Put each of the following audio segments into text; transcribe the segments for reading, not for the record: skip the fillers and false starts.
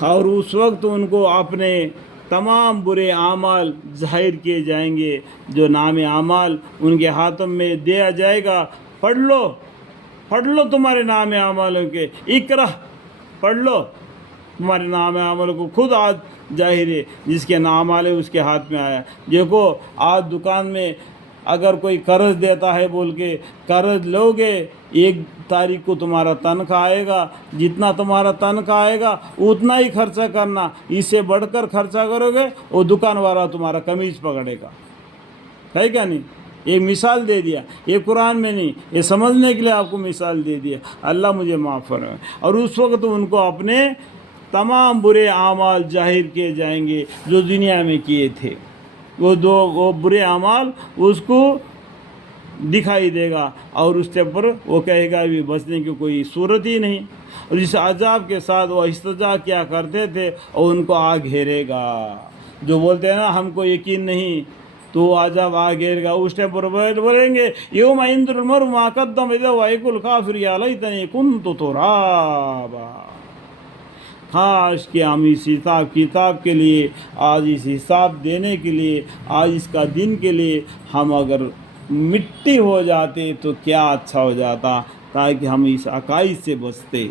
اور اس وقت ان کو اپنے تمام برے اعمال ظاہر کیے جائیں گے، جو نام اعمال ان کے ہاتھوں میں دیا جائے گا، پڑھ لو تمہارے نام اعمالوں کے، اقرا پڑھ لو، تمہارے نام اعمالوں کو خود آج ظاہر ہے، جس کے نام آلے اس کے ہاتھ میں آیا۔ دیکھو آج دکان میں اگر کوئی قرض دیتا ہے بول کے قرض لو گے، 1 تاریخ کو تمہارا تنخواہ آئے گا، جتنا تمہارا تنخواہ آئے گا اتنا ہی خرچہ کرنا، اس سے بڑھ کر خرچہ کرو گے وہ دکان والا تمہارا قمیض پکڑے گا، ہے کیا نہیں؟ ایک مثال دے دیا، یہ قرآن میں نہیں، یہ سمجھنے کے لیے آپ کو مثال دے دیا، اللہ مجھے معاف فرمائے۔ اور اس وقت ان کو اپنے تمام برے اعمال ظاہر کیے جائیں گے جو دنیا میں کیے تھے، وہ برے اعمال اس کو دکھائی دے گا، اور اس کے پر وہ کہے گا بھی بچنے کی کوئی صورت ہی نہیں، اور اس عذاب کے ساتھ وہ استجا کیا کرتے تھے اور ان کو آ گھیرے گا۔ جو بولتے ہیں نا ہم کو یقین نہیں، تو وہ عذاب آ گھیرے گا، اس ٹائم پر بولیں گے یوم ينظر المرء ما قدم یدیہ ویقول الکافر یا لیتنی کنت ترابا۔ کاش کہ ہم اس حساب کتاب کے لیے، آج اس حساب دینے کے لیے، آج اس کا دن کے لیے ہم اگر مٹی ہو جاتے تو کیا اچھا ہو جاتا، تاکہ ہم اس عقائد سے بچتے۔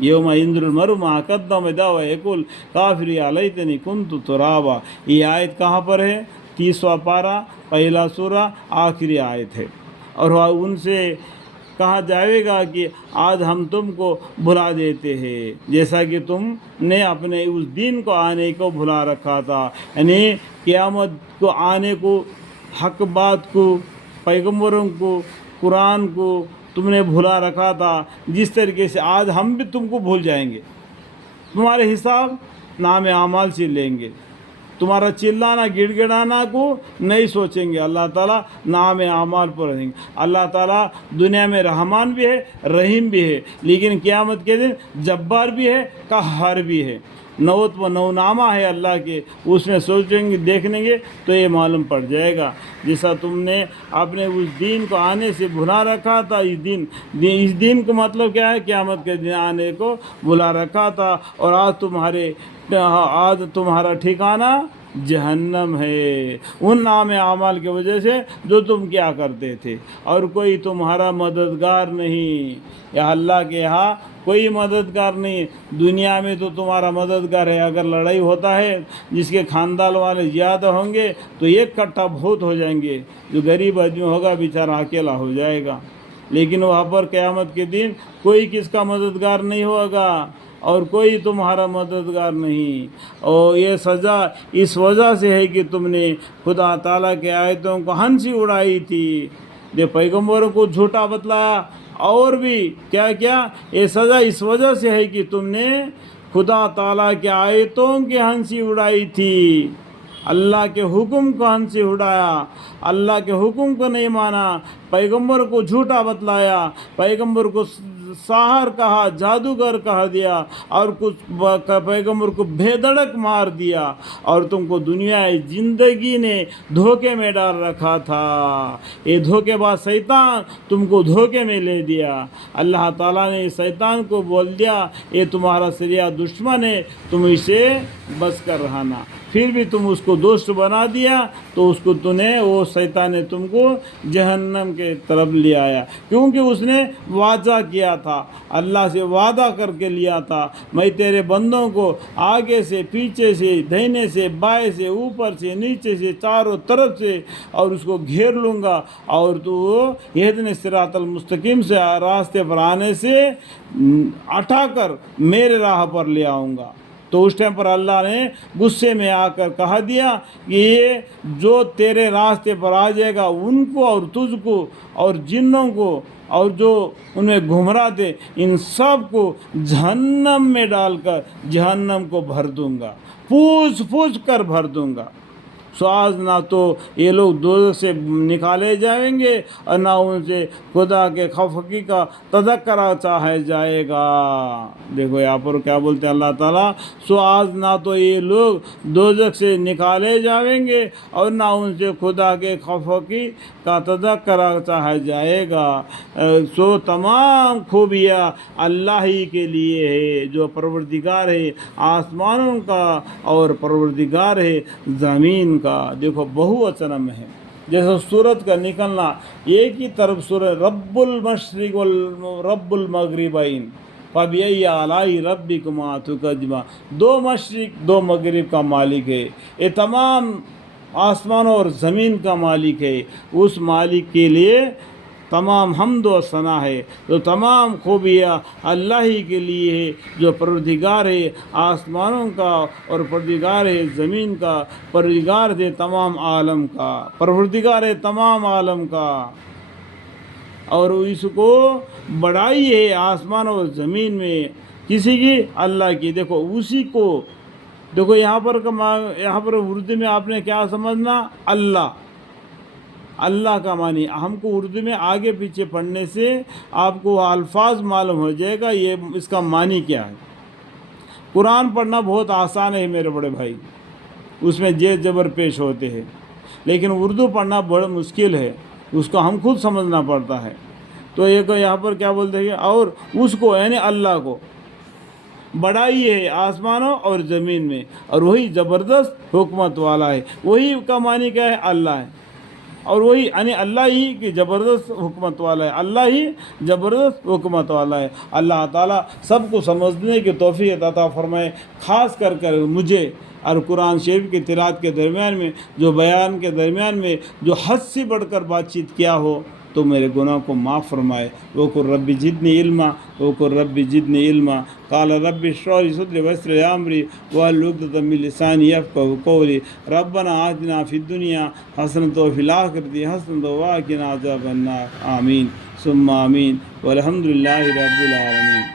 یوم ينظر المرء ما قدم یدیہ ویقول الکافر یا لیتنی کنت ترابا۔ یہ آیت کہاں پر ہے؟ 30واں پارہ، پہلا سورہ، آخری آیت ہے۔ اور ان سے کہا جائے گا کہ آج ہم تم کو بھلا دیتے ہیں، جیسا کہ تم نے اپنے اس دن کو آنے کو بھلا رکھا تھا، یعنی قیامت کو آنے کو، حق بات کو، پیغمبروں کو، قرآن کو تم نے بھلا رکھا تھا، جس طریقے سے آج ہم بھی تم کو بھول جائیں گے، تمہارے حساب نام اعمال سے لیں گے، تمہارا چلانا گڑ گڑانا کو نہیں سوچیں گے، اللہ تعالیٰ نام اعمال پر رہیں گے۔ اللہ تعالیٰ دنیا میں رحمان بھی ہے، رحیم بھی ہے، لیکن قیامت کے دن جبار بھی ہے، قہار بھی ہے، 99 نامہ ہے اللہ کے، اس میں سوچیں گے دیکھیں گے تو یہ معلوم پڑ جائے گا۔ جیسا تم نے اپنے اس دین کو آنے سے بھلا رکھا تھا، اس دن کا مطلب کیا ہے؟ قیامت کے دن آنے کو بھلا رکھا تھا، اور آج تمہارا ٹھکانہ جہنم ہے، ان نام اعمال کی وجہ سے جو تم کیا کرتے تھے، اور کوئی تمہارا مددگار نہیں، یا اللہ کے یہاں کوئی مددگار نہیں۔ دنیا میں تو تمہارا مددگار ہے، اگر لڑائی ہوتا ہے جس کے خاندان والے زیادہ ہوں گے تو ایک کٹھا بہت ہو جائیں گے، جو غریب آدمی ہوگا بیچارہ اکیلا ہو جائے گا، لیکن وہاں پر قیامت کے دن کوئی کس کا مددگار نہیں ہوگا، اور کوئی تمہارا مددگار نہیں۔ اور یہ سزا اس وجہ سے ہے کہ تم نے خدا تعالیٰ کے آیتوں کو ہنسی اڑائی تھی، پیغمبروں کو جھوٹا بتلایا، اور بھی کیا کیا۔ یہ سزا اس وجہ سے ہے کہ تم نے خدا تعالیٰ کے آیتوں کی ہنسی اڑائی تھی، اللہ کے حکم کو ہنسی اڑایا، اللہ کے حکم کو نہیں مانا، پیغمبر کو جھوٹا بتلایا، پیغمبر کو ساحر کہا، جادوگر کہا دیا، اور کچھ پیغمبر کو بے دڑک مار دیا، اور تم کو دنیا زندگی نے دھوکے میں ڈال رکھا تھا۔ یہ دھوکے باز شیطان تم کو دھوکے میں لے دیا۔ اللہ تعالیٰ نے شیطان کو بول دیا یہ تمہارا سریا دشمن ہے، تم اسے بچ کر رہنا، پھر بھی تم اس کو دوست بنا دیا، تو اس کو وہ شیطان نے تم کو جہنم کے طرف لے آیا، کیونکہ اس نے وعدہ کیا تھا، اللہ سے وعدہ کر کے لیا تھا، میں تیرے بندوں کو آگے سے، پیچھے سے، دہنے سے، بائیں سے، اوپر سے، نیچے سے، چاروں طرف سے، اور اس کو گھیر لوں گا، اور تو اہدنا الصراط المستقیم سے راستے پر آنے سے ہٹا کر میرے راہ پر لے آؤں گا۔ تو اس ٹائم پر اللہ نے غصے میں آ کر کہا دیا کہ یہ جو تیرے راستے پر آ جائے گا ان کو اور تجھ کو اور جنوں کو اور جو ان میں گمراہ تھے ان سب کو جہنم میں ڈال کر جہنم کو بھر دوں گا، پوچھ پوچھ کر بھر دوں گا۔ سو آج نہ تو یہ لوگ دوزخ سے نکالے جائیں گے اور نہ ان سے خدا کے خفقی کا تذکرہ چاہے جائے گا۔ دیکھو یہاں پر کیا بولتے ہیں اللہ تعالیٰ، سو آج نہ تو یہ لوگ دوزخ سے نکالے جائیں گے اور نہ ان سے خدا کے خفقی کا تذکرہ چاہا جائے گا۔ سو تمام خوبیاں اللہ ہی کے لیے ہے، جو پروردگار ہے آسمانوں کا اور پروردگار ہے زمین کا۔ دیکھو بہووچن میں ہے، جیسے سورت کا نکلنا ایک ہی طرف سورت رب المشرق رب المغربین فبأي آلاء ربكما تكذبان، دو مشرق دو مغرب کا مالک ہے، یہ تمام آسمان اور زمین کا مالک ہے، اس مالک کے لیے تمام حمد و ثنا ہے، تو تمام خوبیاں اللہ ہی کے لیے ہے، جو پروردگار ہے آسمانوں کا اور پروردگار ہے زمین کا، پروردگار ہے تمام عالم کا، پروردگار ہے تمام عالم کا، اور اس کو بڑائی ہے آسمان اور زمین میں کسی کی؟ اللہ کی۔ دیکھو اسی کو، دیکھو یہاں پر اردو میں آپ نے کیا سمجھنا؟ اللہ، اللہ کا معنی ہم کو اردو میں آگے پیچھے پڑھنے سے آپ کو الفاظ معلوم ہو جائے گا یہ اس کا معنی کیا ہے۔ قرآن پڑھنا بہت آسان ہے میرے بڑے بھائی، اس میں جے جبر پیش ہوتے ہیں، لیکن اردو پڑھنا بڑا مشکل ہے، اس کو ہم خود سمجھنا پڑتا ہے۔ تو ایک یہاں پر کیا بولتے ہیں، اور اس کو یعنی اللہ کو بڑائی ہے آسمانوں اور زمین میں، اور وہی زبردست حکمت والا ہے۔ وہی کا معنی کیا ہے؟ اللہ ہے، اور وہی یعنی اللہ ہی کی زبردست حکمت والا ہے، اللہ ہی زبردست حکمت والا ہے۔ اللہ تعالیٰ سب کو سمجھنے کی توفیق عطا فرمائے، خاص کر مجھے، اور قرآن شریف کی تلاوت کے درمیان میں جو بیان کے درمیان میں جو حد سے بڑھ کر بات چیت کیا ہو تو میرے گناہ کو معاف فرمائے۔ وَقُلْ رَبِّ زِدْنِی عِلْمًا وَقُلْ رَبِّ زِدْنِی عِلْمًا قَالَ رَبِّ اشْرَحْ لِي صَدْرِي وَيَسِّرْ لِي أَمْرِي وَاحْلُلْ عُقْدَةً مِّن لِّسَانِي يَفْقَهُوا قَوْلِي رَبَّنَا آتِنَا فِي الدُّنْيَا حَسَنَةً وَفِي الْآخِرَةِ حَسَنَةً وَقِنَا عَذَابَ النَّارِ آمین ثم آمین والحمد للہ رب العالمین۔